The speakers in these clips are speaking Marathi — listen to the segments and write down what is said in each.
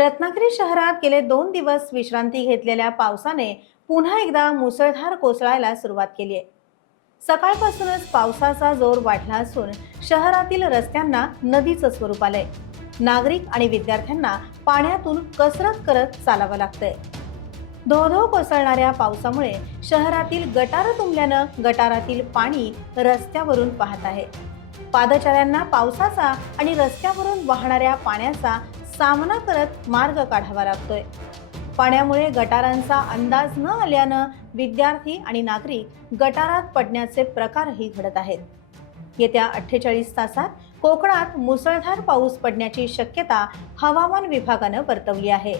रत्नागिरी शहरात गेले 2 दिवस विश्रांती घेतलेल्या पावसाने पुन्हा एकदा मुसळधार कोसळायला सुरुवात केली आहे. सकाळपासूनच पावसाचा जोर वाढला असून शहरातील रस्त्यांना नदीचं स्वरूप आलंय. नागरिक आणि विद्यार्थ्यांना पाण्यातून कसरत करत चालावं लागतंय. धो कोसळणाऱ्या पावसामुळे शहरातील गटार तुंबल्यानं गटारातील पाणी रस्त्यावरून वाहत आहे. पादचाऱ्यांना पावसाचा आणि रस्त्यावरून वाहणाऱ्या पाण्याचा सामना करत मार्ग काढावा लागतोय. पाण्यामुळे गटारांचा अंदाज न आल्यानं विद्यार्थी आणि नागरिक गटारात पडण्याचे प्रकारही घडत आहेत. येत्या 48 तासात कोकणात मुसळधार पाऊस पडण्याची शक्यता हवामान विभागानं वर्तवली आहे.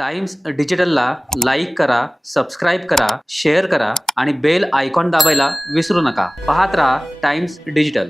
टाइम्स डिजिटलला लाईक करा, सबस्क्राईब करा, शेअर करा आणि बेल आयकॉन दाबायला विसरू नका. पाहत रहा टाइम्स डिजिटल.